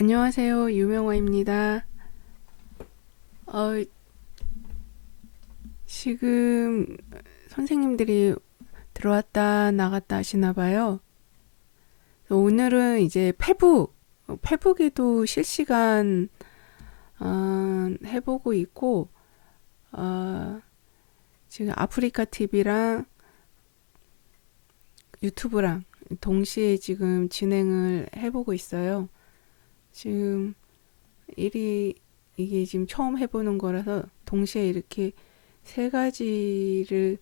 안녕하세요. 유명화입니다. 지금 선생님들이 들어왔다 나갔다 하시나 봐요. 오늘은 이제 페북에도 실시간 해보고 있고, 어, 지금 아프리카 TV랑 유튜브랑 동시에 지금 진행을 해보고 있어요. 지금 일이 이게 지금 처음 해보는 거라서 동시에 이렇게 세 가지를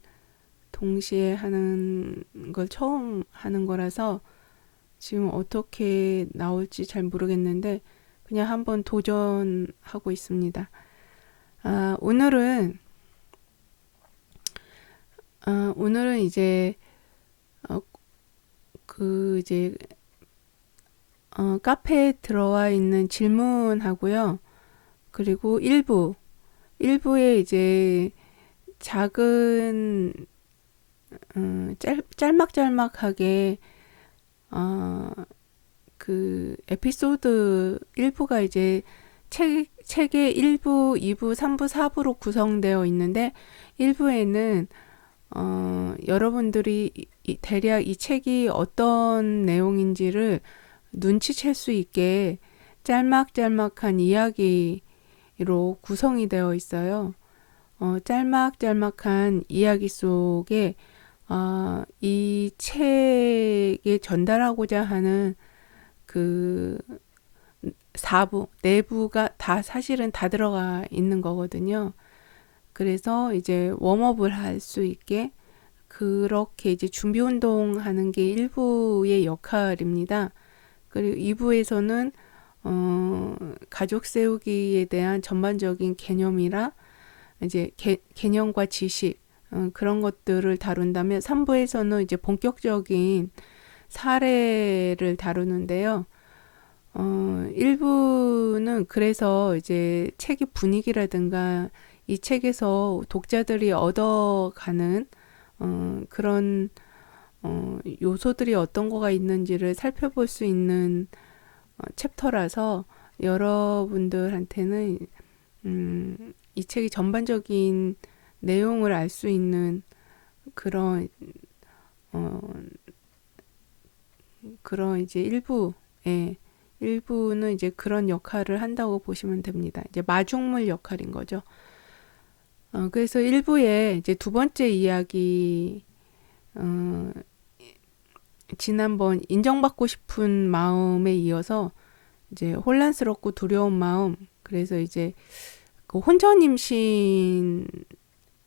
동시에 하는 걸 처음 하는 거라서 지금 어떻게 나올지 잘 모르겠는데 그냥 한번 도전하고 있습니다. 오늘은 오늘은 이제 어, 이제 카페에 들어와 있는 질문하고요. 그리고 일부에 이제 작은 짤막짤막하게 어, 그 에피소드 일부가 이제 책의 1부, 2부, 3부, 4부로 구성되어 있는데 일부에는 여러분들이 대략 이 책이 어떤 내용인지를 눈치챌 수 있게 짤막짤막한 이야기로 구성이 되어 있어요. 짤막짤막한 이야기 속에 이 책에 전달하고자 하는 그 4부, 내부가 다 사실은 다 들어가 있는 거거든요. 그래서 이제 웜업을 할 수 있게 그렇게 이제 준비 운동하는 게 1부의 역할입니다. 그리고 2부에서는 가족 세우기에 대한 전반적인 개념이라 이제 개념과 지식 그런 것들을 다룬다면 3부에서는 이제 본격적인 사례를 다루는데요. 1부는 그래서 이제 책의 분위기라든가 이 책에서 독자들이 얻어가는 그런 요소들이 어떤 거가 있는지를 살펴볼 수 있는 챕터라서 여러분들한테는 이 책의 전반적인 내용을 알 수 있는 그런 어, 그런 이제 일부는 이제 그런 역할을 한다고 보시면 됩니다. 이제 마중물 역할인 거죠. 그래서 일부에 이제 두 번째 이야기 어, 지난번 인정받고 싶은 마음에 이어서 이제 혼란스럽고 두려운 마음 그래서 이제 그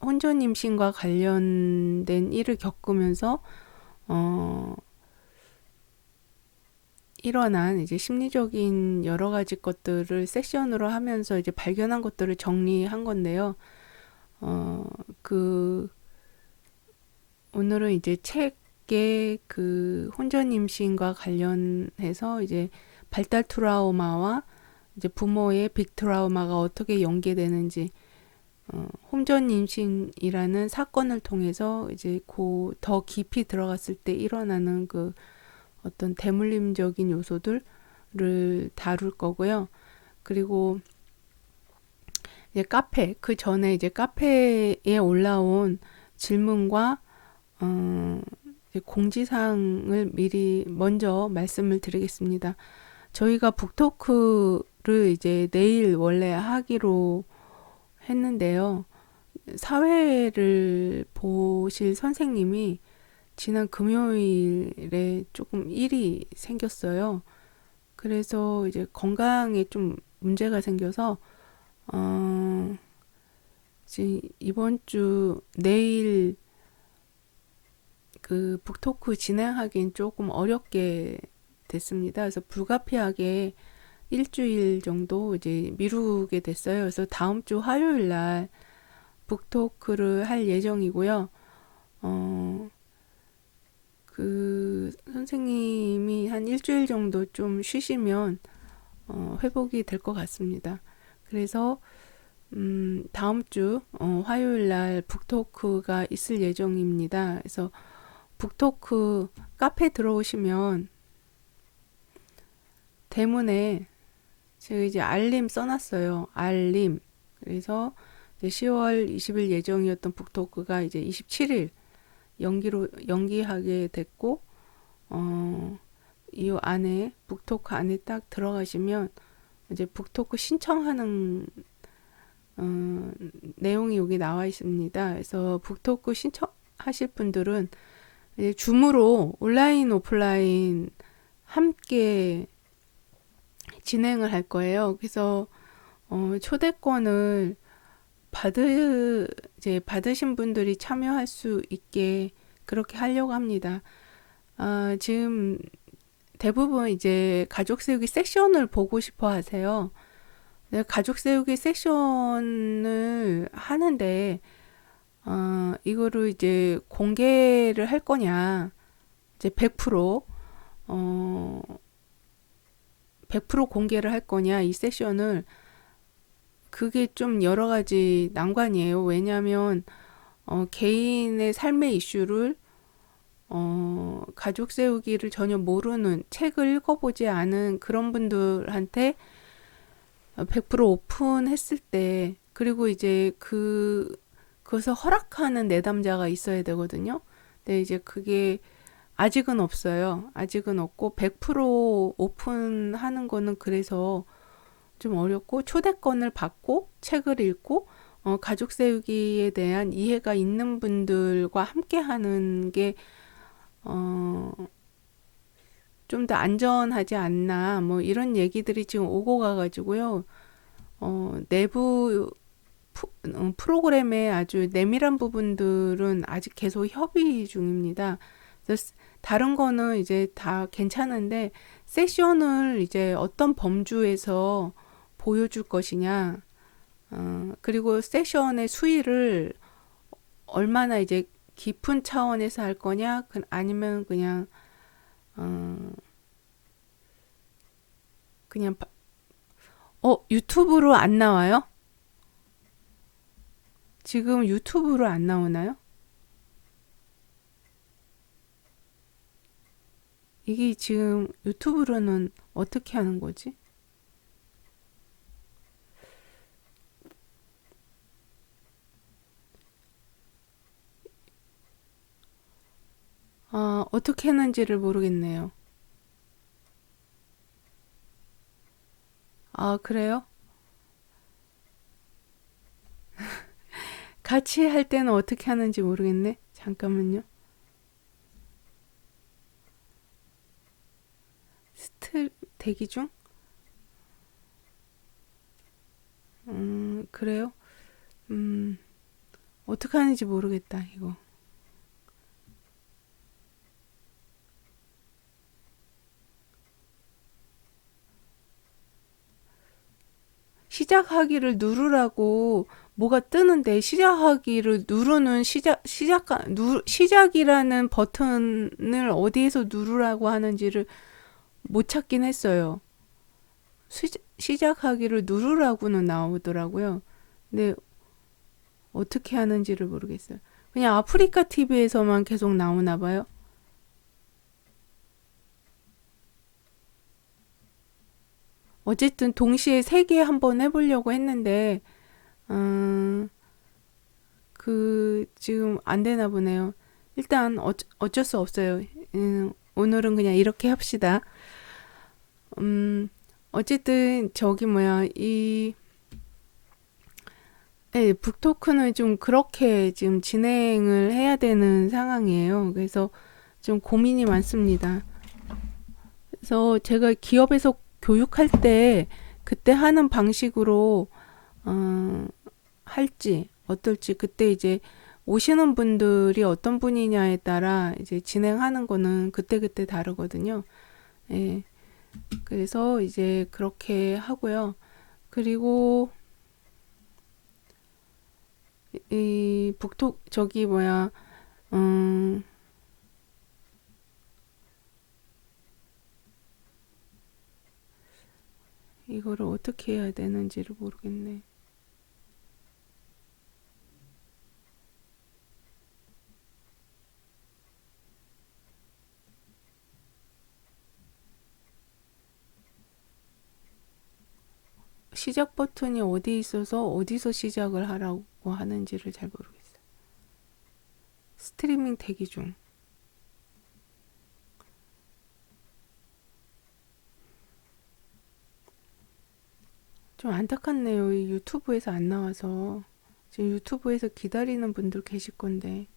혼전임신과 관련된 일을 겪으면서 어, 일어난 이제 심리적인 여러 가지 것들을 섹션으로 하면서 이제 발견한 것들을 정리한 건데요. 어, 그 오늘은 이제 책의 그 혼전 임신과 관련해서 이제 발달 트라우마와 이제 부모의 빅 트라우마가 어떻게 연계되는지 혼전 임신이라는 사건을 통해서 이제 더 깊이 들어갔을 때 일어나는 그 어떤 대물림적인 요소들을 다룰 거고요. 그리고 이제 그 전에 이제 카페에 올라온 질문과 공지사항을 미리 먼저 말씀을 드리겠습니다. 저희가 북토크를 이제 내일 원래 하기로 했는데요. 사회를 보실 선생님이 지난 금요일에 조금 일이 생겼어요. 그래서 이제 건강에 좀 문제가 생겨서 어, 이번 주 내일 그 북토크 진행하기엔 조금 어렵게 됐습니다. 그래서 불가피하게 일주일 정도 이제 미루게 됐어요. 그래서 다음 주 화요일 날 북토크를 할 예정이고요. 어, 그 선생님이 한 일주일 정도 좀 쉬시면 회복이 될 것 같습니다. 그래서 다음 주 화요일 날 북토크가 있을 예정입니다. 그래서 북토크 카페 들어오시면 대문에 제가 이제 알림 써놨어요. 알림. 그래서 이제 10월 20일 예정이었던 북토크가 이제 27일 연기하게 됐고, 어, 이 안에 북토크 안에 딱 들어가시면 이제 북토크 신청하는 어, 내용이 여기 나와 있습니다. 그래서 북토크 신청하실 분들은 이제 줌으로 온라인, 오프라인 함께 진행을 할 거예요. 그래서 초대권을 이제 받으신 분들이 참여할 수 있게 그렇게 하려고 합니다. 지금 대부분 이제 가족 세우기 세션을 보고 싶어 하세요. 가족 세우기 세션을 하는데, 이거를 이제 공개를 할 거냐, 이제 100% 공개를 할 거냐, 이 세션을, 그게 좀 여러 가지 난관이에요. 왜냐하면, 개인의 삶의 이슈를, 가족 세우기를 전혀 모르는, 책을 읽어보지 않은 그런 분들한테 100% 오픈했을 때, 그리고 이제 그것을 허락하는 내담자가 있어야 되거든요. 근데 이제 그게 아직은 없어요. 아직은 없고, 100% 오픈하는 거는 그래서 좀 어렵고, 초대권을 받고, 책을 읽고, 가족 세우기에 대한 이해가 있는 분들과 함께 하는 게, 어, 좀 더 안전하지 않나, 뭐 이런 얘기들이 지금 오고 가가지고요. 내부 프로그램의 아주 내밀한 부분들은 아직 계속 협의 중입니다. 그래서 다른 거는 이제 다 괜찮은데 세션을 이제 어떤 범주에서 보여줄 것이냐, 그리고 세션의 수위를 얼마나 이제 깊은 차원에서 할 거냐, 아니면 어, 그냥 유튜브로 안 나와요? 지금 유튜브로 안 나오나요? 이게 지금 유튜브로는 어떻게 하는 거지? 어떻게 했는지를 모르겠네요. 그래요? 같이 할 때는 어떻게 하는지 모르겠네. 잠깐만요. 대기 중? 그래요? 음, 어떻게 하는지 모르겠다, 이거. 시작하기를 누르라고 뭐가 뜨는데 시작하기를 누르는 시작이라는 버튼을 어디에서 누르라고 하는지를 못 찾긴 했어요. 시작하기를 누르라고는 나오더라고요. 근데 어떻게 하는지를 모르겠어요. 그냥 아프리카 TV에서만 계속 나오나 봐요. 어쨌든 동시에 세 개 한번 해보려고 했는데, 음, 지금 안 되나 보네요. 일단 어쩔 수 없어요. 오늘은 그냥 이렇게 합시다. 음, 어쨌든 저기 뭐야, 북토크는 좀 그렇게 지금 진행을 해야 되는 상황이에요. 그래서 좀 고민이 많습니다. 그래서 제가 기업에서 교육할 때 그때 하는 방식으로 어, 할지 어떨지 그때 이제 오시는 분들이 어떤 분이냐에 따라 이제 진행하는 거는 그때그때 다르거든요. 예. 그래서 이제 그렇게 하고요. 그리고 이 저기 뭐야 음, 이거를 어떻게 해야 되는지를 모르겠네. 시작 버튼이 어디 있어서 어디서 시작을 하라고 하는지를 잘 모르겠어요. 스트리밍 대기 중. 좀 안타깝네요. 이 유튜브에서 안 나와서. 지금 유튜브에서 기다리는 분들 계실 건데.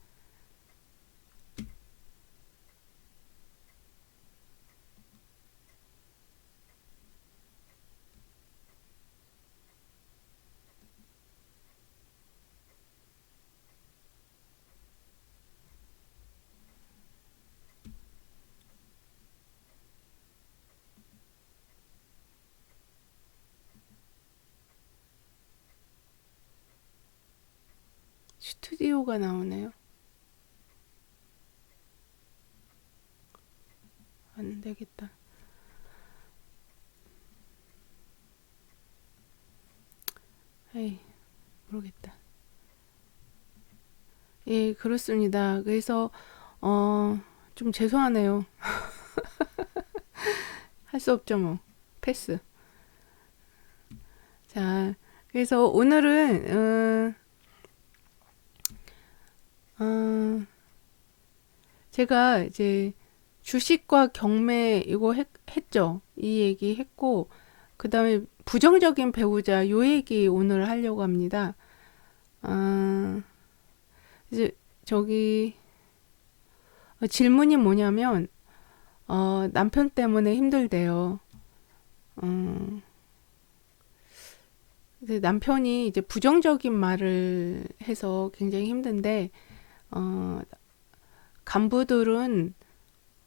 스튜디오가 나오네요. 안 되겠다. 에이, 모르겠다. 예, 그렇습니다. 그래서, 어, 좀 죄송하네요. 할 수 없죠, 뭐. 패스. 자, 그래서 오늘은, 제가 이제 주식과 경매 이거 했죠. 이 얘기 했고, 그 다음에 부정적인 배우자 요 얘기 오늘 하려고 합니다. 아, 이제 저기 질문이 뭐냐면, 남편 때문에 힘들대요. 어, 이제 남편이 이제 부정적인 말을 해서 굉장히 힘든데, 어, 간부들은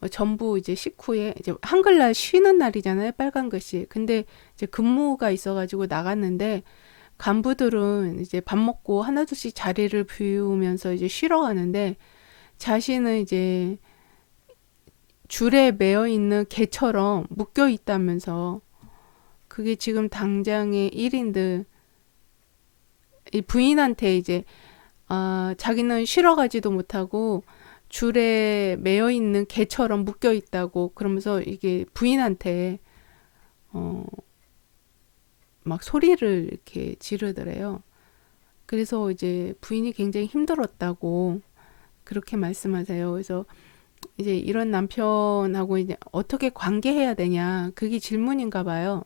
전부 이제 식후에 이제 한글날 쉬는 날이잖아요. 빨간 글씨. 근데 이제 근무가 있어가지고 나갔는데 간부들은 이제 밥 먹고 하나둘씩 자리를 비우면서 이제 쉬러 가는데 자신은 이제 줄에 매여 있는 개처럼 묶여 있다면서 그게 지금 당장의 일인데 이 부인한테 이제 자기는 쉬러 가지도 못하고 줄에 매여 있는 개처럼 묶여 있다고 그러면서 이게 부인한테 어, 막 소리를 이렇게 지르더래요. 그래서 이제 부인이 굉장히 힘들었다고 그렇게 말씀하세요. 그래서 이제 이런 남편하고 이제 어떻게 관계해야 되냐 그게 질문인가 봐요.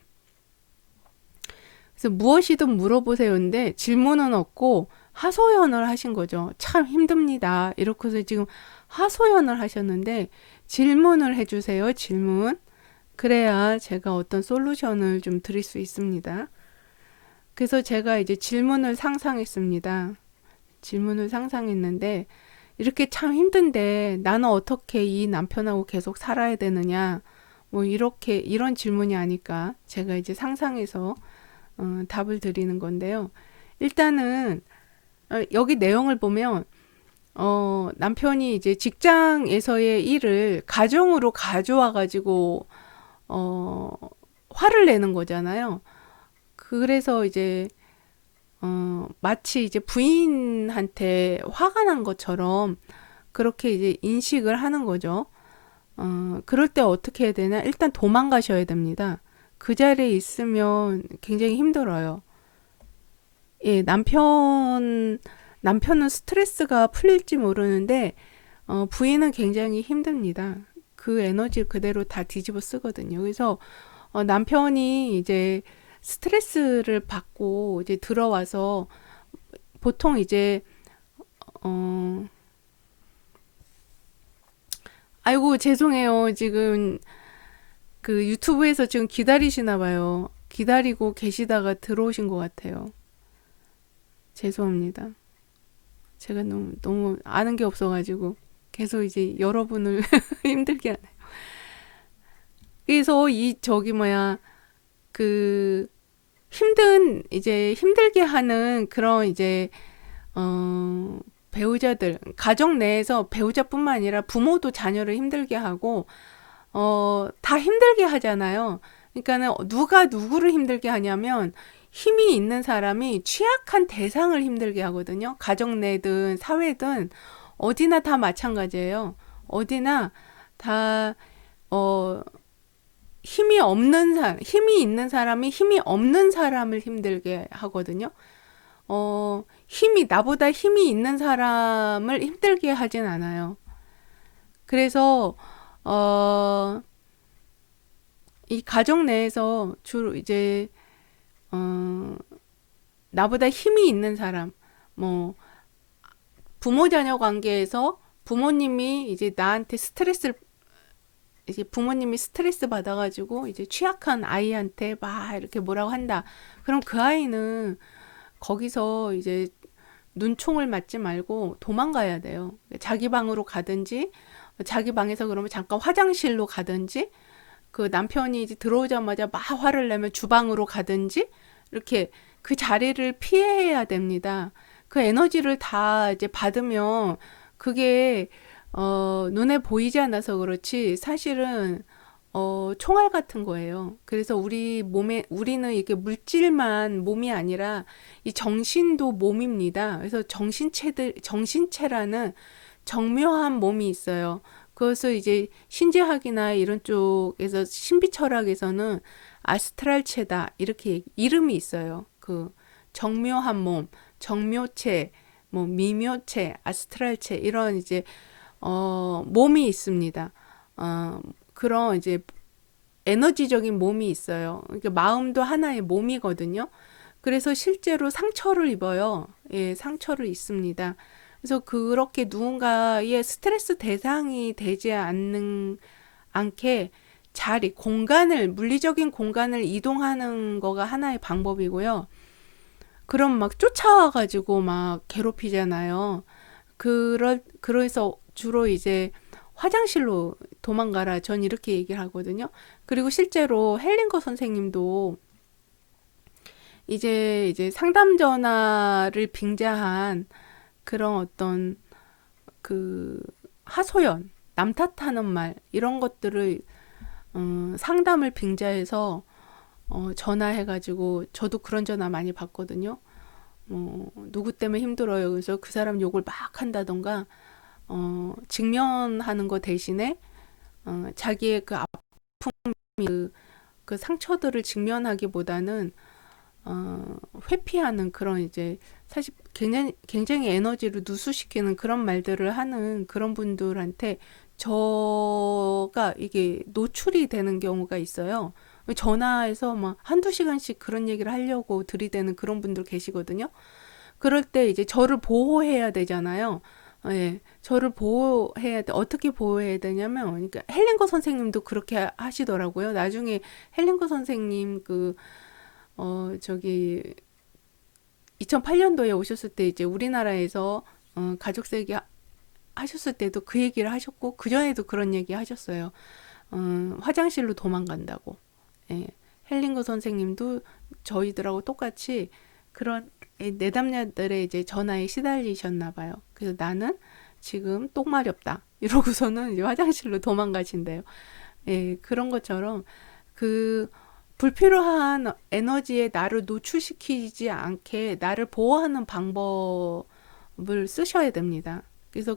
그래서 무엇이든 물어보세요인데 질문은 없고 하소연을 하신 거죠. 참 힘듭니다. 이렇게서 지금 하소연을 하셨는데 질문을 해주세요. 질문. 그래야 제가 어떤 솔루션을 좀 드릴 수 있습니다. 그래서 제가 이제 질문을 상상했습니다. 질문을 상상했는데 이렇게 참 힘든데 나는 어떻게 이 남편하고 계속 살아야 되느냐 뭐 이렇게 이런 질문이 아닐까 제가 이제 상상해서 답을 드리는 건데요. 일단은 여기 내용을 보면 남편이 이제 직장에서의 일을 가정으로 가져와 가지고 어, 화를 내는 거잖아요. 그래서 이제 마치 이제 부인한테 화가 난 것처럼 그렇게 이제 인식을 하는 거죠. 그럴 때 어떻게 해야 되나? 일단 도망가셔야 됩니다. 그 자리에 있으면 굉장히 힘들어요. 예, 남편은 스트레스가 풀릴지 모르는데, 부인은 굉장히 힘듭니다. 그 에너지 그대로 다 뒤집어 쓰거든요. 그래서, 남편이 이제 스트레스를 받고 이제 들어와서 보통 이제, 어, 아이고, 죄송해요. 지금 그 유튜브에서 지금 기다리시나 봐요. 기다리고 계시다가 들어오신 것 같아요. 죄송합니다. 제가 너무 아는 게 없어가지고 계속 이제 여러분을 힘들게 하네요. 그래서 이 저기 뭐야 그 이제 힘들게 하는 그런 이제 배우자들 가정 내에서 배우자뿐만 아니라 부모도 자녀를 힘들게 하고 다 힘들게 하잖아요. 그러니까는 누가 누구를 힘들게 하냐면 힘이 있는 사람이 취약한 대상을 힘들게 하거든요. 가정 내든 사회든 어디나 다 마찬가지예요. 어디나 다, 어, 힘이 힘이 있는 사람이 힘이 없는 사람을 힘들게 하거든요. 나보다 힘이 있는 사람을 힘들게 하진 않아요. 그래서, 어, 이 가정 내에서 주로 이제, 어, 나보다 힘이 있는 사람, 뭐, 부모 자녀 관계에서 부모님이 이제 나한테 이제 부모님이 스트레스 받아가지고 이제 취약한 아이한테 막 이렇게 뭐라고 한다. 그럼 그 아이는 거기서 이제 눈총을 맞지 말고 도망가야 돼요. 자기 방으로 가든지, 자기 방에서 그러면 잠깐 화장실로 가든지, 그 남편이 이제 들어오자마자 막 화를 내면 주방으로 가든지, 이렇게 그 자리를 피해야 됩니다. 그 에너지를 다 이제 받으면 그게 눈에 보이지 않아서 그렇지 사실은 총알 같은 거예요. 그래서 우리는 이게 물질만 몸이 아니라 이 정신도 몸입니다. 그래서 정신체라는 정묘한 몸이 있어요. 그것을 이제 신재학이나 이런 쪽에서 신비철학에서는 아스트랄체다 이렇게 이름이 있어요. 그 정묘한 몸, 정묘체, 뭐 미묘체, 아스트랄체 이런 이제 몸이 있습니다. 그런 이제 에너지적인 몸이 있어요. 그러니까 마음도 하나의 몸이거든요. 그래서 실제로 상처를 입어요. 예, 상처를 입습니다. 그래서 그렇게 누군가의 스트레스 대상이 되지 않게 물리적인 공간을 이동하는 거가 하나의 방법이고요. 그럼 막 쫓아와가지고 막 괴롭히잖아요. 그래서 주로 이제 화장실로 도망가라. 전 이렇게 얘기를 하거든요. 그리고 실제로 헬링거 선생님도 이제 상담 전화를 빙자한 그런 어떤 그 하소연, 남 탓하는 말, 이런 것들을 상담을 빙자해서 전화해가지고 저도 그런 전화 많이 받거든요. 누구 때문에 힘들어요. 그래서 그 사람 욕을 막 한다던가, 직면하는 거 대신에, 자기의 그 그 상처들을 직면하기보다는, 회피하는 그런 이제, 사실 굉장히 에너지를 누수시키는 그런 말들을 하는 그런 분들한테 저가 이게 노출이 되는 경우가 있어요. 전화해서 막 한두 시간씩 그런 얘기를 하려고 들이대는 그런 분들 계시거든요. 그럴 때 이제 저를 보호해야 되잖아요. 예, 저를 보호해야 돼. 어떻게 보호해야 되냐면, 그러니까 헬링거 선생님도 그렇게 하시더라고요. 나중에 헬링거 선생님 저기 2008년도에 오셨을 때 이제 우리나라에서 가족세기 하셨을 때도 그 얘기를 하셨고, 그전에도 그런 얘기 하셨어요. 화장실로 도망간다고. 예, 헬링거 선생님도 저희들하고 똑같이 그런 내담자들의 이제 전화에 시달리셨나 봐요. 그래서 나는 지금 똥말이 없다. 이러고서는 이제 화장실로 도망가신대요. 예, 그런 것처럼 그 불필요한 에너지에 나를 노출시키지 않게 나를 보호하는 방법을 쓰셔야 됩니다. 그래서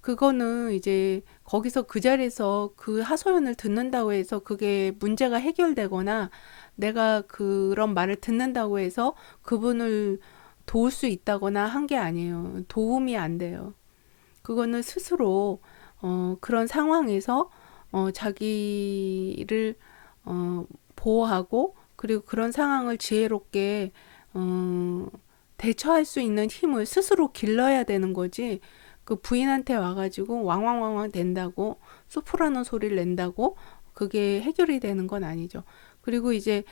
그거는 이제 거기서 그 자리에서 그 하소연을 듣는다고 해서 그게 문제가 해결되거나 내가 그런 말을 듣는다고 해서 그분을 도울 수 있다거나 한 게 아니에요. 도움이 안 돼요. 그거는 스스로 그런 상황에서 자기를 어, 보호하고 그리고 그런 상황을 지혜롭게 어, 대처할 수 있는 힘을 스스로 길러야 되는 거지. 그 부인한테 와가지고 왕왕왕왕 된다고 소프라노 소리를 낸다고 그게 해결이 되는 건 아니죠. 그리고 이제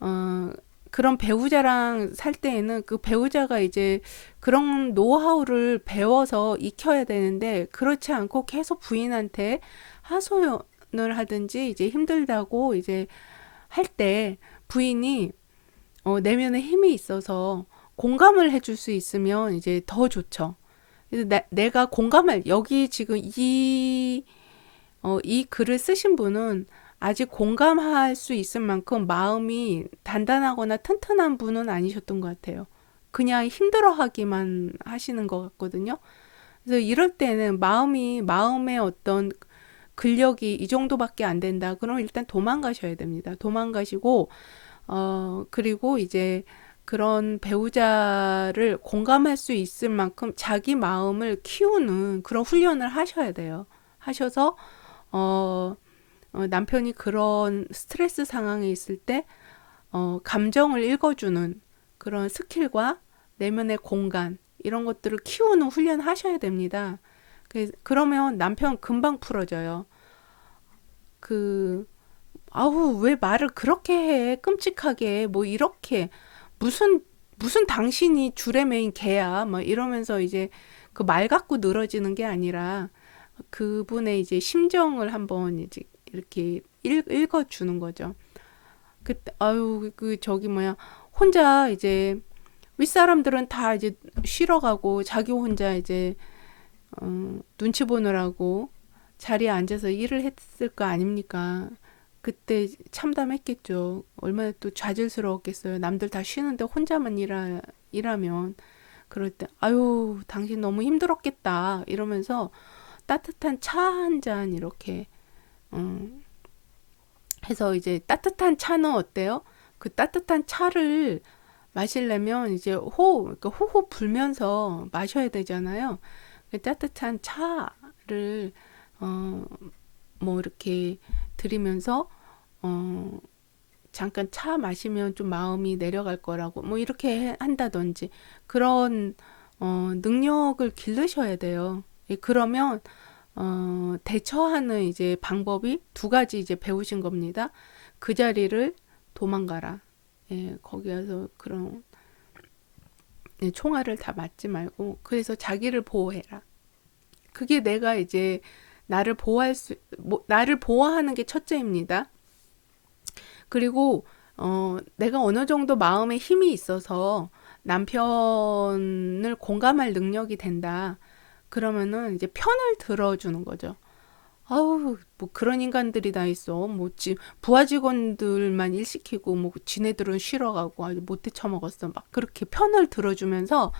어, 그런 배우자랑 살 때에는 그 배우자가 이제 그런 노하우를 배워서 익혀야 되는데 그렇지 않고 계속 부인한테 하소연을 하든지 이제 힘들다고 이제 할 때 부인이 내면에 힘이 있어서 공감을 해줄 수 있으면 이제 더 좋죠. 그래서 내가 여기 지금 이 글을 쓰신 분은 아직 공감할 수 있을 만큼 마음이 단단하거나 튼튼한 분은 아니셨던 것 같아요. 그냥 힘들어하기만 하시는 것 같거든요. 그래서 이럴 때는 마음의 어떤 근력이 이 정도밖에 안 된다. 그럼 일단 도망가셔야 됩니다. 도망가시고, 그리고 이제 그런 배우자를 공감할 수 있을 만큼 자기 마음을 키우는 그런 훈련을 하셔야 돼요. 하셔서, 어, 남편이 그런 스트레스 상황에 있을 때, 감정을 읽어주는 그런 스킬과 내면의 공간, 이런 것들을 키우는 훈련 하셔야 됩니다. 그러면 남편 금방 풀어져요. 그, 아우, 왜 말을 그렇게 해? 끔찍하게. 뭐, 이렇게. 무슨, 무슨 당신이 줄에 매인 개야. 막 이러면서 이제 그 말 갖고 늘어지는 게 아니라 그분의 이제 심정을 한번 이제 이렇게 읽어주는 거죠. 그때, 아유, 저기 뭐야. 혼자 이제 윗사람들은 다 이제 쉬러 가고 자기 혼자 이제 눈치 보느라고 자리에 앉아서 일을 했을 거 아닙니까? 그때 참담했겠죠. 얼마나 또 좌절스러웠겠어요. 남들 다 쉬는데 혼자만 일하면. 그럴 때, 아유, 당신 너무 힘들었겠다. 이러면서 따뜻한 차 한 잔 이렇게, 음, 해서 이제 따뜻한 차는 어때요? 그 따뜻한 차를 마시려면 이제 그러니까 호호 불면서 마셔야 되잖아요. 그 따뜻한 차를, 어, 뭐 이렇게 들이면서, 어, 잠깐 차 마시면 좀 마음이 내려갈 거라고, 뭐 이렇게 한다든지, 그런, 능력을 기르셔야 돼요. 예, 그러면, 대처하는 이제 방법이 두 가지 이제 배우신 겁니다. 그 자리를 도망가라. 예, 거기 가서 그런, 예, 총알을 다 맞지 말고, 그래서 자기를 보호해라. 그게 내가 이제 나를 보호하는 게 첫째입니다. 그리고 내가 어느 정도 마음에 힘이 있어서 남편을 공감할 능력이 된다. 그러면은 이제 편을 들어주는 거죠. 아우, 뭐 그런 인간들이 다 있어. 뭐 부하 직원들만 일 시키고 뭐 지네들은 쉬러 가고 아주 못돼 처먹었어. 막 그렇게 편을 들어주면서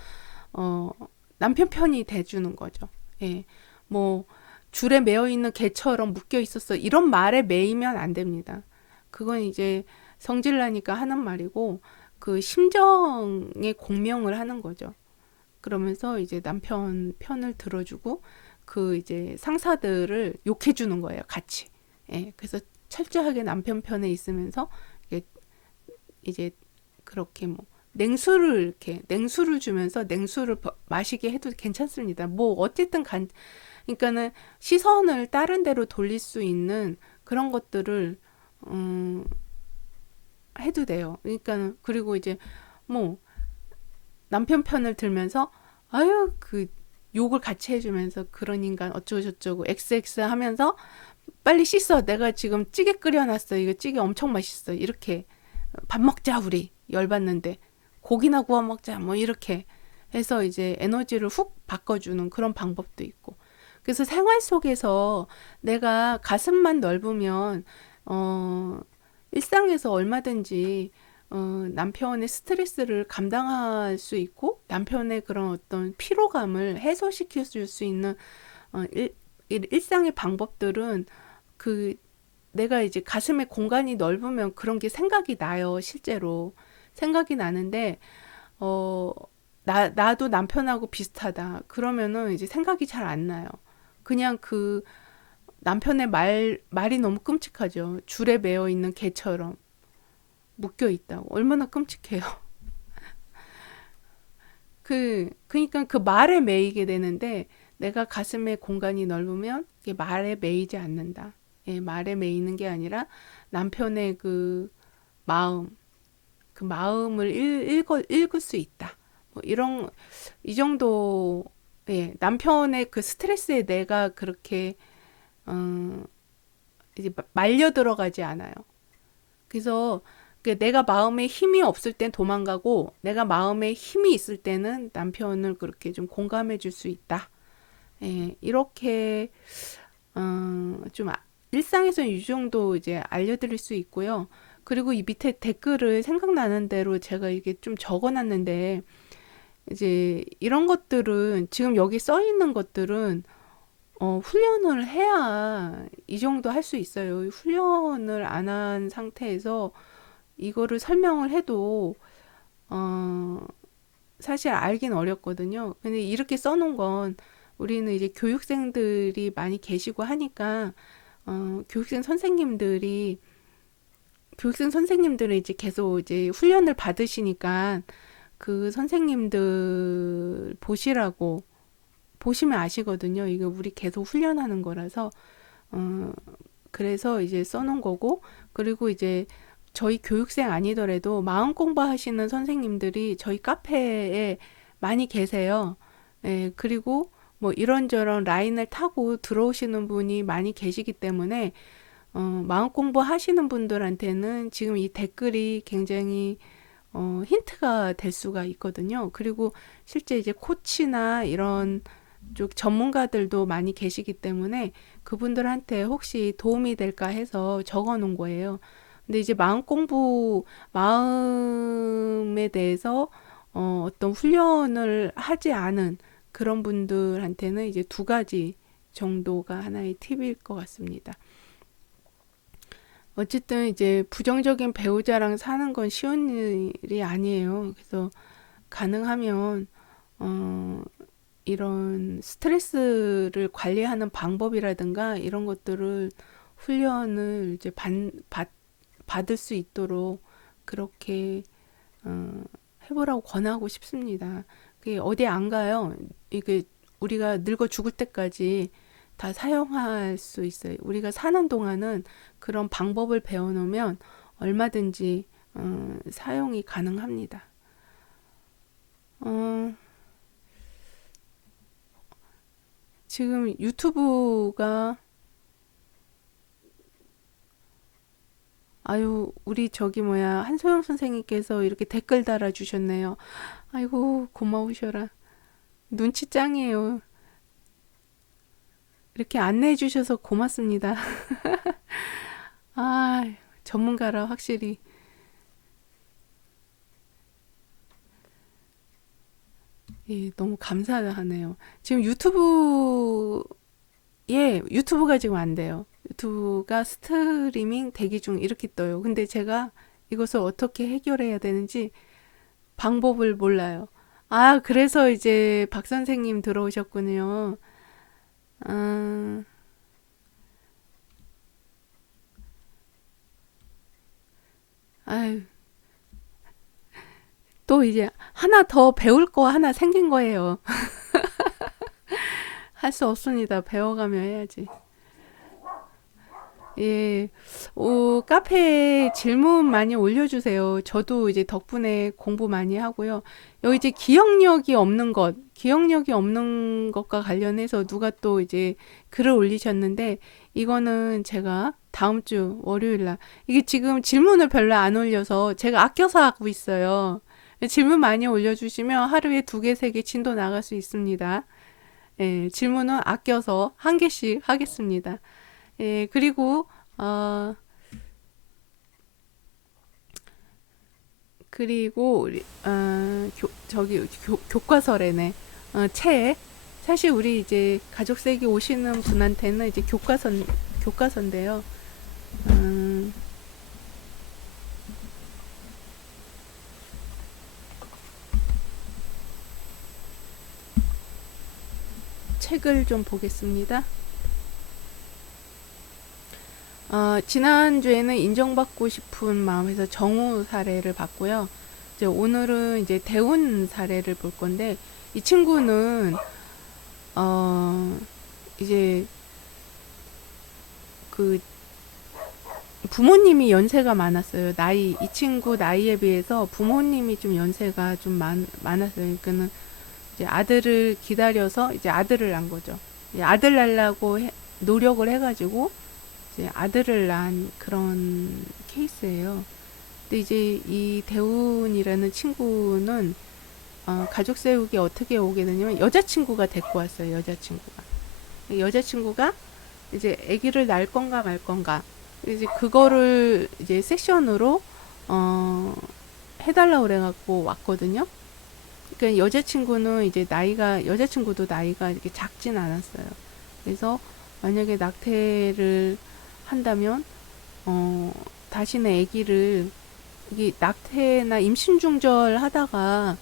어 남편 편이 돼주는 거죠. 예. 뭐 줄에 매여 있는 개처럼 묶여 있었어. 이런 말에 매이면 안 됩니다. 그건 이제 성질나니까 하는 말이고 그 심정의 공명을 하는 거죠. 그러면서 이제 남편 편을 들어주고 그 이제 상사들을 욕해주는 거예요, 같이. 예, 그래서 철저하게 남편 편에 있으면서 이제 그렇게 뭐 냉수를 주면서 냉수를 마시게 해도 괜찮습니다. 뭐 어쨌든 그러니까는 시선을 다른 데로 돌릴 수 있는 그런 것들을 음, 해도 돼요. 그러니까는 그리고 이제 뭐 남편 편을 들면서 아유 그 욕을 같이 해주면서 그런 인간 어쩌고 저쩌고 XX 하면서 빨리 씻어. 내가 지금 찌개 끓여놨어. 이거 찌개 엄청 맛있어. 이렇게 밥 먹자 우리 열받는데 고기나 구워 먹자 뭐 이렇게 해서 이제 에너지를 훅 바꿔주는 그런 방법도 있고. 그래서 생활 속에서 내가 가슴만 넓으면 어 일상에서 얼마든지 남편의 스트레스를 감당할 수 있고 남편의 그런 어떤 피로감을 해소시킬 수 있는 일상의 방법들은 그 내가 이제 가슴에 공간이 넓으면 그런 게 생각이 나요, 실제로. 생각이 나는데, 어, 나도 남편하고 비슷하다. 그러면은 이제 생각이 잘 안 나요. 그냥 그 남편의 말이 너무 끔찍하죠. 줄에 매어 있는 개처럼 묶여 있다고. 얼마나 끔찍해요. 그니까 그 말에 매이게 되는데, 내가 가슴에 공간이 넓으면 이게 말에 매이지 않는다. 예, 말에 매이는 게 아니라 남편의 마음, 그 마음을 읽을 수 있다. 뭐 이 정도, 예, 남편의 그 스트레스에 내가 그렇게, 어, 이제 말려 들어가지 않아요. 그래서 내가 마음에 힘이 없을 땐 도망가고, 내가 마음에 힘이 있을 때는 남편을 그렇게 좀 공감해 줄 수 있다. 예, 이렇게, 좀 일상에서는 이 정도 이제 알려드릴 수 있고요. 그리고 이 밑에 댓글을 생각나는 대로 제가 이게 좀 적어놨는데, 이제 이런 것들은 지금 여기 써 있는 것들은 훈련을 해야 이 정도 할 수 있어요. 훈련을 안 한 상태에서 이거를 설명을 해도 어, 사실 알긴 어렵거든요. 근데 이렇게 써놓은 건 우리는 이제 교육생들이 많이 계시고 하니까 교육생 선생님들은 이제 계속 이제 훈련을 받으시니까 그 선생님들 보시라고 보시면 아시거든요. 이거 우리 계속 훈련하는 거라서 어, 그래서 이제 써놓은 거고 그리고 이제 저희 교육생 아니더라도 마음 공부하시는 선생님들이 저희 카페에 많이 계세요. 예, 그리고 뭐 이런저런 라인을 타고 들어오시는 분이 많이 계시기 때문에 마음 공부하시는 분들한테는 지금 이 댓글이 굉장히 힌트가 될 수가 있거든요. 그리고 실제 이제 코치나 이런 쪽 전문가들도 많이 계시기 때문에 그분들한테 혹시 도움이 될까 해서 적어 놓은 거예요. 근데 이제 마음에 대해서 어떤 훈련을 하지 않은 그런 분들한테는 이제 두 가지 정도가 하나의 팁일 것 같습니다. 어쨌든 이제 부정적인 배우자랑 사는 건 쉬운 일이 아니에요. 그래서 가능하면 어, 이런 스트레스를 관리하는 방법이라든가 이런 것들을 훈련을 이제 받을 수 있도록 그렇게 어, 해보라고 권하고 싶습니다. 그게 어디 안 가요. 이게 우리가 늙어 죽을 때까지 다 사용할 수 있어요. 우리가 사는 동안은 그런 방법을 배워놓으면 얼마든지 사용이 가능합니다. 어, 지금 유튜브가 아유 우리 저기 뭐야 한소영 선생님께서 이렇게 댓글 달아주셨네요. 아이고 고마우셔라. 눈치 짱이에요. 이렇게 안내해 주셔서 고맙습니다. 아 전문가라 확실히. 예, 너무 감사하네요. 지금 유튜브가 지금 안 돼요. 유튜브가 스트리밍 대기 중 이렇게 떠요. 근데 제가 이것을 어떻게 해결해야 되는지 방법을 몰라요. 아, 그래서 이제 박 선생님 들어오셨군요. 아, 아유, 또 이제 하나 더 배울 거 하나 생긴 거예요. 할 수 없습니다. 배워가며 해야지. 예, 카페에 질문 많이 올려주세요. 저도 이제 덕분에 공부 많이 하고요. 여기 이제 기억력이 없는 것과 관련해서 누가 또 이제 글을 올리셨는데, 이거는 제가 다음 주 월요일 날, 이게 지금 질문을 별로 안 올려서 제가 아껴서 하고 있어요. 질문 많이 올려주시면 하루에 두 개, 세 개 진도 나갈 수 있습니다. 예, 질문은 아껴서 한 개씩 하겠습니다. 예, 그리고 어, 저기 교과서래네. 책. 사실 우리 이제 가족세기 오시는 분한테는 이제 교과서인데요. 음, 책을 좀 보겠습니다. 지난주에는 인정받고 싶은 마음에서 정우 사례를 봤고요. 이제 오늘은 이제 대운 사례를 볼 건데, 이 친구는, 어, 이제 그 부모님이 연세가 많았어요. 이 친구 나이에 비해서 부모님이 좀 연세가 좀 많았어요. 그러니까는 이제 아들을 기다려서 이제 아들을 낳은 거죠. 아들 낳으려고 노력을 해가지고 이제 아들을 낳은 그런 케이스예요. 근데 이제 이 대운이라는 친구는 가족 세우기 어떻게 오게 되냐면 여자친구가 데리고 왔어요. 여자친구가 이제 아기를 낳을 건가 말 건가 이제 그거를 이제 섹션으로 어, 해달라고 그래갖고 왔거든요. 그러니까 여자친구도 나이가 이렇게 작진 않았어요. 그래서 만약에 낙태를 한다면 다시는 아기를, 이게 낙태나 임신 중절 하다가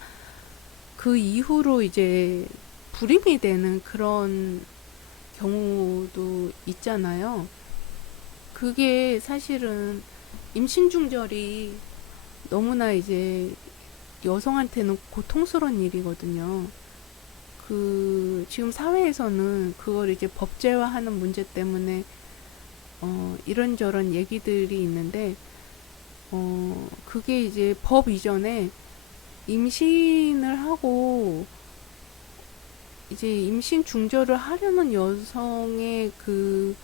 그 이후로 이제 불임이 되는 그런 경우도 있잖아요. 그게 사실은 임신 중절이 너무나 이제 여성한테는 고통스러운 일이거든요. 지금 사회에서는 그걸 이제 법제화하는 문제 때문에 이런저런 얘기들이 있는데, 그게 이제 법 이전에 임신을 하고 이제 임신 중절을 하려는 여성의 그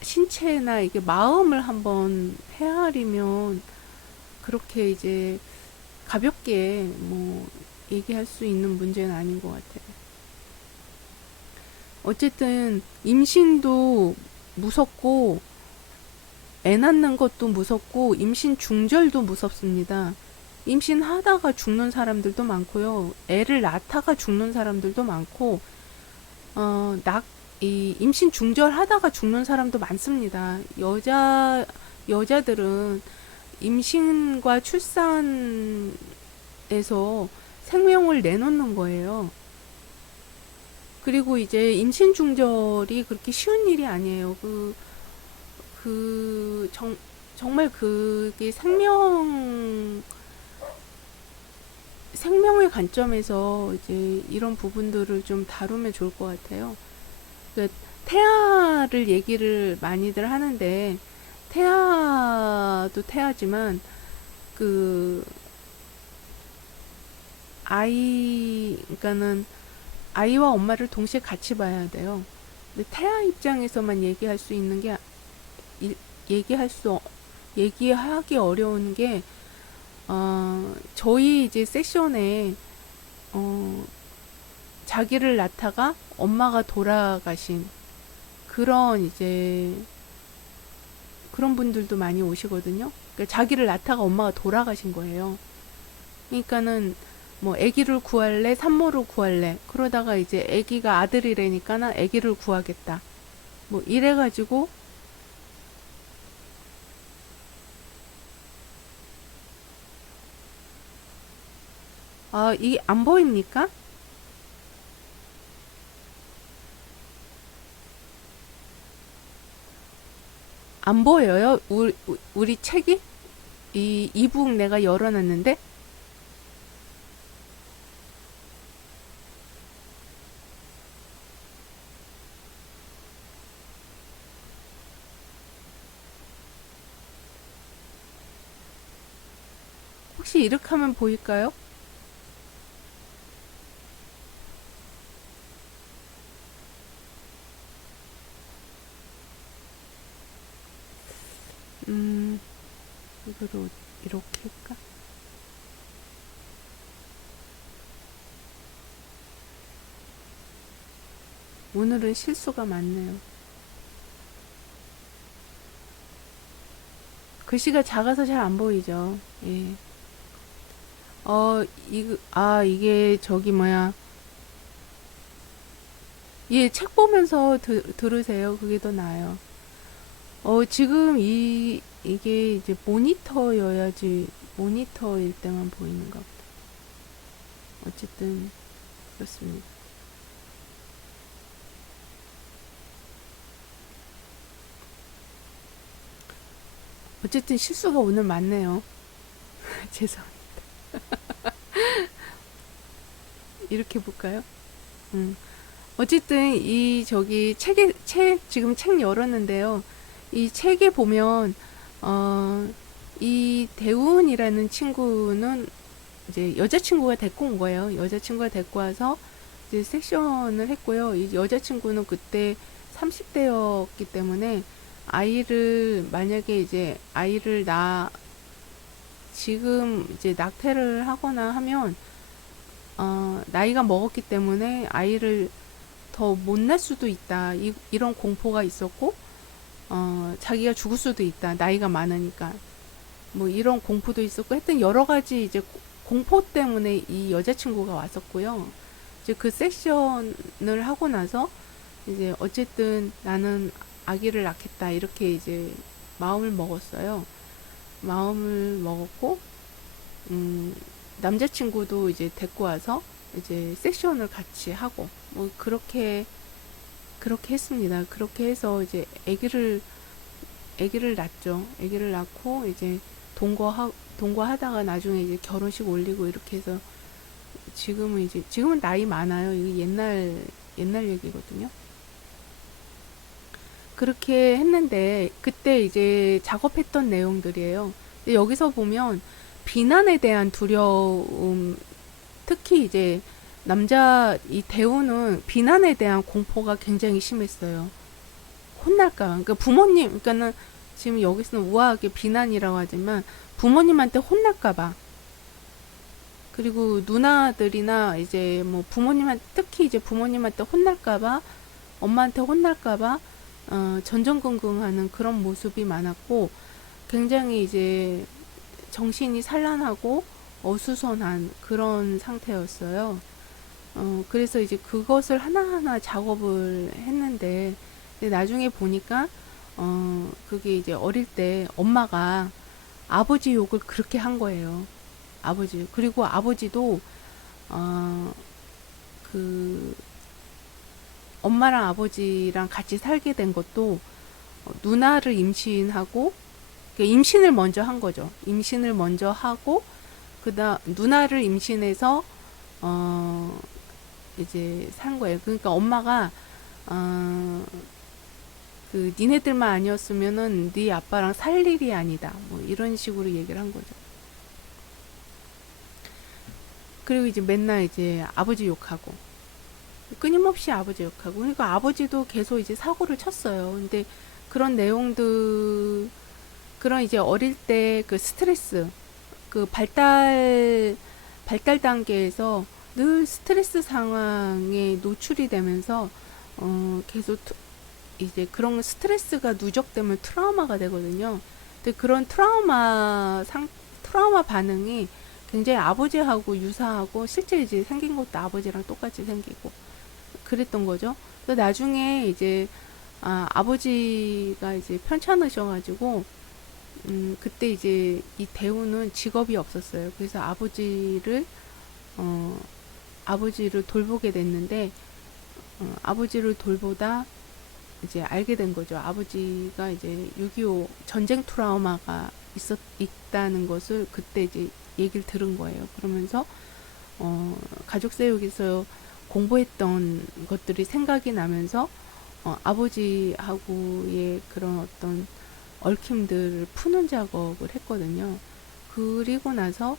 신체나 이게 마음을 한번 헤아리면 그렇게 이제 가볍게 뭐 얘기할 수 있는 문제는 아닌 것 같아요. 어쨌든 임신도 무섭고 애 낳는 것도 무섭고 임신 중절도 무섭습니다. 임신하다가 죽는 사람들도 많고요. 애를 낳다가 죽는 사람들도 많고, 이 임신 중절하다가 죽는 사람도 많습니다. 여자들은 임신과 출산에서 생명을 내놓는 거예요. 그리고 이제 임신 중절이 그렇게 쉬운 일이 아니에요. 정말 그게 생명의 관점에서 이제 이런 부분들을 좀 다루면 좋을 것 같아요. 그러니까 태아를 얘기를 많이들 하는데, 태아도 태아지만 그 그러니까는 아이와 엄마를 동시에 같이 봐야 돼요. 근데 태아 입장에서만 얘기할 수 있는 게 얘기하기 어려운 게, 저희 이제 세션에 자기를 낳다가 엄마가 돌아가신 그런 이제 그런 분들도 많이 오시거든요. 그러니까 자기를 낳다가 엄마가 돌아가신 거예요. 그러니까는 뭐 아기를 구할래, 산모를 구할래. 그러다가 이제 아기가 아들이래니까 나 아기를 구하겠다. 뭐 이래가지고 이게 안 보입니까? 안 보여요? 우리 책이? 이 이북 내가 열어놨는데? 혹시 이렇게 하면 보일까요? 음, 이거를 이렇게 할까? 오늘은 실수가 많네요. 글씨가 작아서 잘 안 보이죠? 예. 이게 저기 뭐야. 예, 책 보면서 들으세요. 그게 더 나아요. 지금 이게 이제 모니터여야지, 모니터일 때만 보이는가 보다. 어쨌든, 그렇습니다. 어쨌든 실수가 오늘 많네요. 죄송합니다. 이렇게 볼까요? 음. 어쨌든 지금 책 열었는데요. 이 책에 보면 어, 이 대운이라는 친구는 이제 여자친구가 데리고 온 거예요. 여자친구가 데리고 와서 이제 섹션을 했고요. 이 여자친구는 그때 30대였기 때문에 만약에 이제 지금 이제 낙태를 하거나 하면 나이가 먹었기 때문에 아이를 더 못 낳을 수도 있다. 이런 공포가 있었고, 자기가 죽을 수도 있다. 나이가 많으니까. 뭐 이런 공포도 있었고, 하여튼 여러 가지 이제 공포 때문에 이 여자친구가 왔었고요. 이제 그 섹션을 하고 나서 이제 어쨌든 나는 아기를 낳겠다 이렇게 이제 마음을 먹었어요. 마음을 먹었고 음, 남자친구도 이제 데리고 와서 이제 세션을 같이 하고 뭐 그렇게 했습니다. 그렇게 해서 이제 아기를 낳죠. 아기를 낳고 이제 동거하다가 나중에 이제 결혼식 올리고 이렇게 해서 지금은 나이 많아요. 이게 옛날 얘기거든요. 그렇게 했는데 그때 이제 작업했던 내용들이에요. 근데 여기서 보면 비난에 대한 두려움, 특히 이제 남자 이 대우는 비난에 대한 공포가 굉장히 심했어요. 혼날까 봐. 그러니까 그러니까는 지금 여기서는 우아하게 비난이라고 하지만 부모님한테 혼날까 봐. 그리고 누나들이나 이제 뭐 부모님한테 특히 이제 부모님한테 혼날까 봐, 엄마한테 혼날까 봐 전전긍긍하는 그런 모습이 많았고 굉장히 이제 정신이 산란하고 어수선한 그런 상태였어요. 그래서 이제 그것을 하나하나 작업을 했는데 나중에 보니까 그게 이제 어릴 때 엄마가 아버지 욕을 그렇게 한 거예요. 아버지. 그리고 아버지도 어, 그 엄마랑 아버지랑 같이 살게 된 것도 누나를 임신하고 그러니까 임신을 먼저 한 거죠. 임신을 먼저 하고 그다음 누나를 임신해서 어 이제 산 거예요. 그러니까 엄마가 어, 그 니네들만 아니었으면은 네 아빠랑 살 일이 아니다. 뭐 이런 식으로 얘기를 한 거죠. 그리고 이제 맨날 이제 아버지 욕하고 끊임없이 아버지 욕하고 그러니까 아버지도 계속 이제 사고를 쳤어요. 근데 그런 내용들 그런 이제 어릴 때 그 스트레스 그 발달 단계에서 늘 스트레스 상황에 노출이 되면서 계속 이제 그런 스트레스가 누적되면 트라우마가 되거든요. 근데 그런 트라우마 반응이 굉장히 아버지하고 유사하고 실제 이제 생긴 것도 아버지랑 똑같이 생기고 그랬던 거죠. 또 나중에 이제 아버지가 이제 편찮으셔가지고 그때 이제 이 대우는 직업이 없었어요. 그래서 어, 아버지를 돌보게 됐는데 아버지를 돌보다 이제 알게 된 거죠. 아버지가 이제 6.25 전쟁 트라우마가 있다는 것을 그때 이제 얘기를 들은 거예요. 그러면서 가족사육에서 공부했던 것들이 생각이 나면서 아버지하고의 그런 어떤 얽힘들을 푸는 작업을 했거든요. 그리고 나서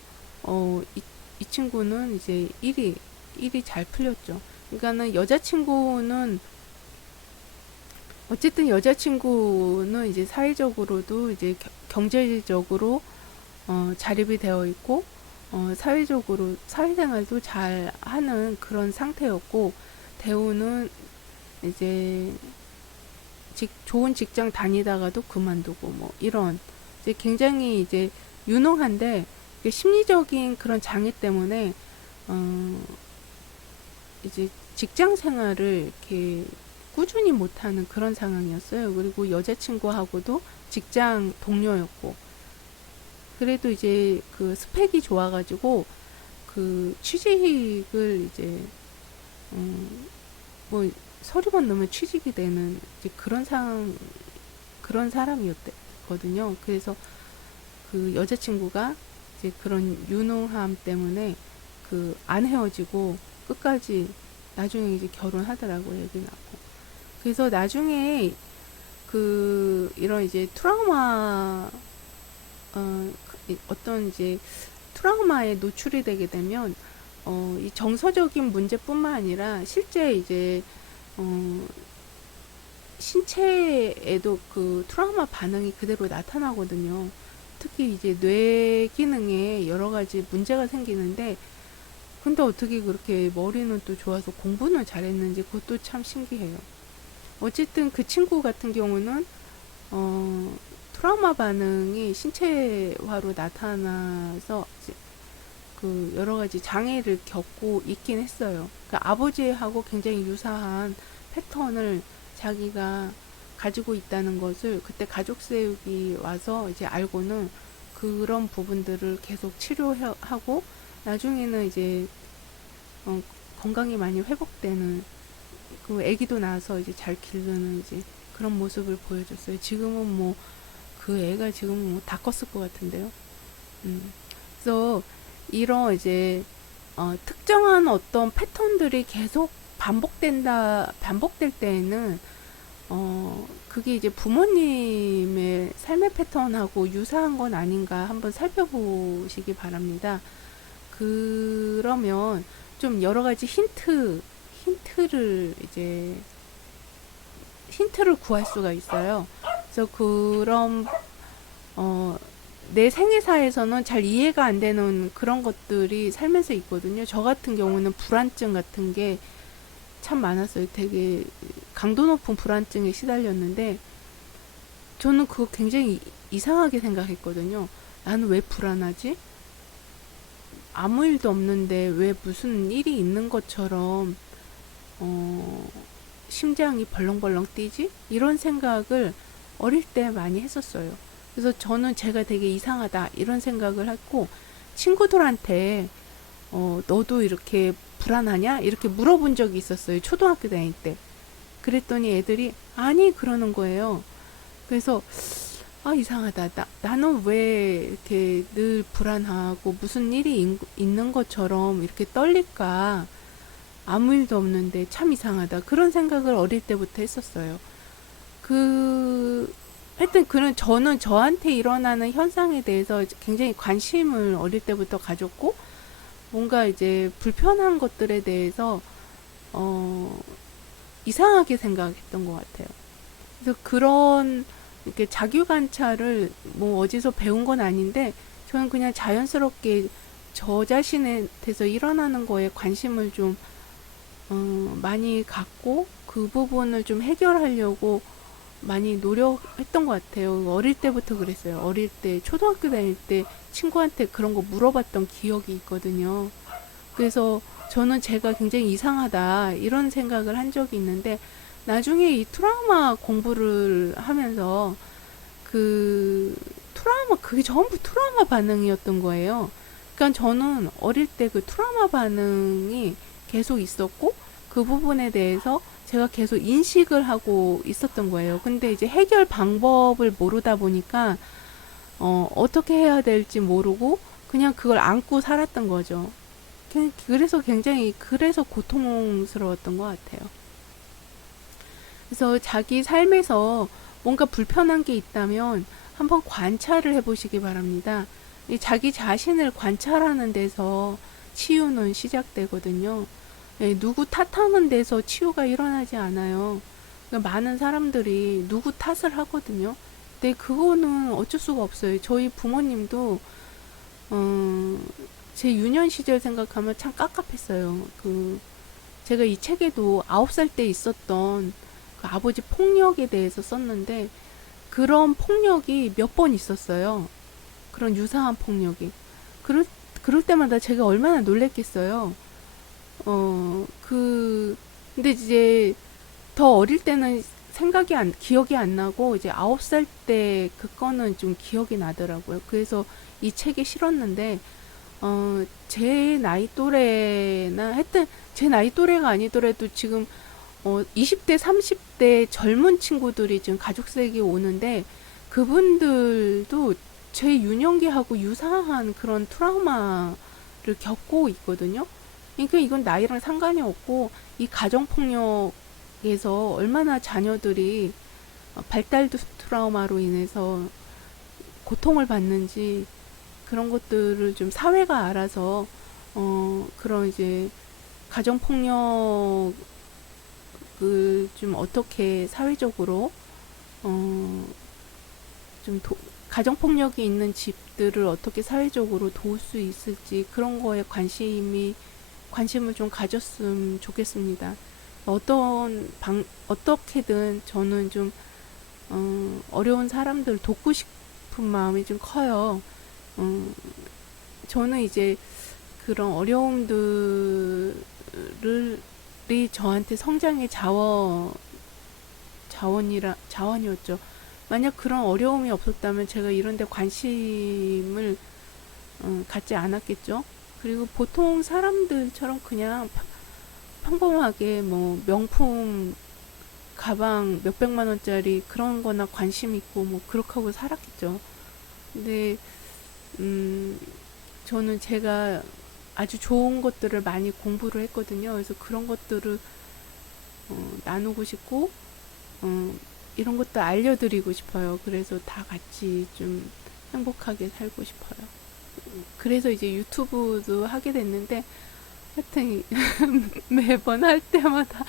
이 친구는 이제 일이 잘 풀렸죠. 그러니까는 여자친구는 이제 사회적으로도 이제 경제적으로 자립이 되어 있고 사회적으로 사회생활도 잘 하는 그런 상태였고 대우는 이제 좋은 직장 다니다가도 그만두고 뭐 이런 이제 굉장히 이제 유능한데 심리적인 그런 장애 때문에 이제 직장 생활을 이렇게 꾸준히 못하는 그런 상황이었어요. 그리고 여자친구하고도 직장 동료였고 그래도 이제 그 스펙이 좋아가지고 그 취직을 이제 뭐 서류만 넣으면 취직이 되는 이제 그런 사람이었거든요. 그래서 그 여자친구가 이제 그런 유능함 때문에 그 안 헤어지고 끝까지 나중에 이제 결혼하더라고요. 얘기 나고. 그래서 나중에 그 이런 이제 어떤 이제 트라우마에 노출이 되게 되면 이 정서적인 문제뿐만 아니라 실제 이제 어, 신체에도 그 트라우마 반응이 그대로 나타나거든요. 특히 이제 뇌 기능에 여러 가지 문제가 생기는데 근데 어떻게 그렇게 머리는 또 좋아서 공부는 잘했는지 그것도 참 신기해요. 어쨌든 그 친구 같은 경우는 트라우마 반응이 신체화로 나타나서 그 여러 가지 장애를 겪고 있긴 했어요. 그러니까 아버지하고 굉장히 유사한 패턴을 자기가 가지고 있다는 것을 그때 가족 세육이 와서 이제 알고는 그런 부분들을 계속 치료하고 나중에는 이제 건강이 많이 회복되는 그 아기도 낳아서 이제 잘 기르는 이제 그런 모습을 보여줬어요. 지금은 뭐 그 애가 지금 뭐 다 컸을 것 같은데요. 그래서 이런 이제 특정한 어떤 패턴들이 계속 반복될 때에는 그게 이제 부모님의 삶의 패턴하고 유사한 건 아닌가 한번 살펴보시기 바랍니다. 그러면 좀 여러 가지 힌트를 이제 힌트를 구할 수가 있어요. 그래서 그런 내 생애사에서는 잘 이해가 안 되는 그런 것들이 살면서 있거든요. 저 같은 경우는 불안증 같은 게 참 많았어요. 되게 강도 높은 불안증에 시달렸는데 저는 그거 굉장히 이상하게 생각했거든요. 나는 왜 불안하지? 아무 일도 없는데 왜 무슨 일이 있는 것처럼 심장이 벌렁벌렁 뛰지? 이런 생각을 어릴 때 많이 했었어요. 그래서 저는 제가 되게 이상하다 이런 생각을 했고 친구들한테 너도 이렇게 불안하냐? 이렇게 물어본 적이 있었어요. 초등학교 다닐 때. 그랬더니 애들이 아니 그러는 거예요. 그래서 이상하다. 나는 왜 이렇게 늘 불안하고 무슨 일이 있는 것처럼 이렇게 떨릴까? 아무 일도 없는데 참 이상하다. 그런 생각을 어릴 때부터 했었어요. 하여튼 저는 저한테 일어나는 현상에 대해서 굉장히 관심을 어릴 때부터 가졌고 뭔가 이제 불편한 것들에 대해서 이상하게 생각했던 것 같아요. 그래서 그런 이렇게 자기 관찰을 뭐 어디서 배운 건 아닌데 저는 그냥 자연스럽게 저 자신에 대해서 일어나는 거에 관심을 좀 많이 갖고 그 부분을 좀 해결하려고 많이 노력했던 것 같아요. 어릴 때부터 그랬어요. 어릴 때 초등학교 다닐 때 친구한테 그런 거 물어봤던 기억이 있거든요. 그래서 저는 제가 굉장히 이상하다 이런 생각을 한 적이 있는데 나중에 이 트라우마 공부를 하면서 그게 전부 트라우마 반응이었던 거예요. 그러니까 저는 어릴 때 그 트라우마 반응이 계속 있었고 그 부분에 대해서 제가 계속 인식을 하고 있었던 거예요. 근데 이제 해결 방법을 모르다 보니까 어떻게 해야 될지 모르고 그냥 그걸 안고 살았던 거죠. 그래서 고통스러웠던 것 같아요. 그래서 자기 삶에서 뭔가 불편한 게 있다면 한번 관찰을 해보시기 바랍니다. 자기 자신을 관찰하는 데서 치유는 시작되거든요. 누구 탓하는 데서 치유가 일어나지 않아요. 그러니까 많은 사람들이 누구 탓을 하거든요. 근데 그거는 어쩔 수가 없어요. 저희 부모님도 제 유년 시절 생각하면 참 깝깝했어요. 제가 이 책에도 9살 때 있었던 그 아버지 폭력에 대해서 썼는데 그런 폭력이 몇 번 있었어요. 그런 유사한 폭력이. 그럴 때마다 제가 얼마나 놀랬겠어요. 근데 이제 더 어릴 때는 기억이 안 나고 이제 9살 때 그거는 좀 기억이 나더라고요. 그래서 이 책에 실었는데 제 나이 또래나 하여튼 제 나이 또래가 아니더라도 지금 20대, 30대 젊은 친구들이 지금 가족세기 오는데 그분들도 제 유년기하고 유사한 그런 트라우마를 겪고 있거든요. 그러니까 이건 나이랑 상관이 없고 이 가정폭력에서 얼마나 자녀들이 발달 트라우마로 인해서 고통을 받는지 그런 것들을 좀 사회가 알아서 그런 이제 가정폭력을 좀 어떻게 사회적으로 좀 가정폭력이 있는 집들을 어떻게 사회적으로 도울 수 있을지 그런 거에 관심을 좀 가졌으면 좋겠습니다. 어떻게든 저는 좀 어려운 사람들 돕고 싶은 마음이 좀 커요. 저는 이제 그런 어려움들을 저한테 성장의 자원이었죠. 만약 그런 어려움이 없었다면 제가 이런 데 관심을 갖지 않았겠죠. 그리고 보통 사람들처럼 그냥 평범하게 뭐 명품 가방 몇백만 원짜리 그런 거나 관심 있고 뭐 그렇게 하고 살았겠죠. 근데 음 저는 제가 아주 좋은 것들을 많이 공부를 했거든요. 그래서 그런 것들을 나누고 싶고 어, 이런 것도 알려드리고 싶어요. 그래서 다 같이 좀 행복하게 살고 싶어요. 그래서 이제 유튜브도 하게 됐는데 하여튼 매번 할 때마다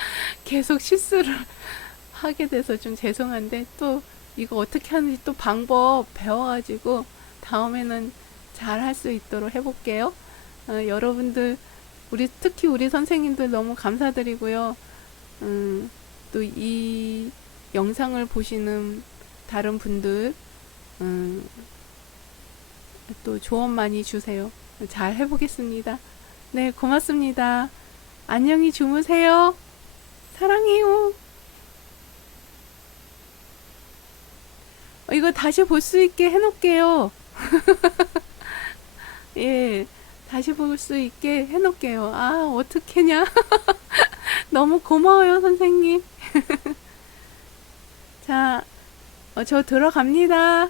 계속 실수를 하게 돼서 좀 죄송한데 또 이거 어떻게 하는지 또 방법 배워가지고 다음에는 잘 할 수 있도록 해볼게요. 여러분들 특히 우리 선생님들 너무 감사드리고요. 또 이 영상을 보시는 다른 분들 또 조언 많이 주세요. 잘 해보겠습니다. 네, 고맙습니다. 안녕히 주무세요. 사랑해요. 이거 다시 볼 수 있게 해놓을게요. 예, 다시 볼 수 있게 해놓을게요. 아, 어떡하냐. 너무 고마워요, 선생님. 자, 저 들어갑니다.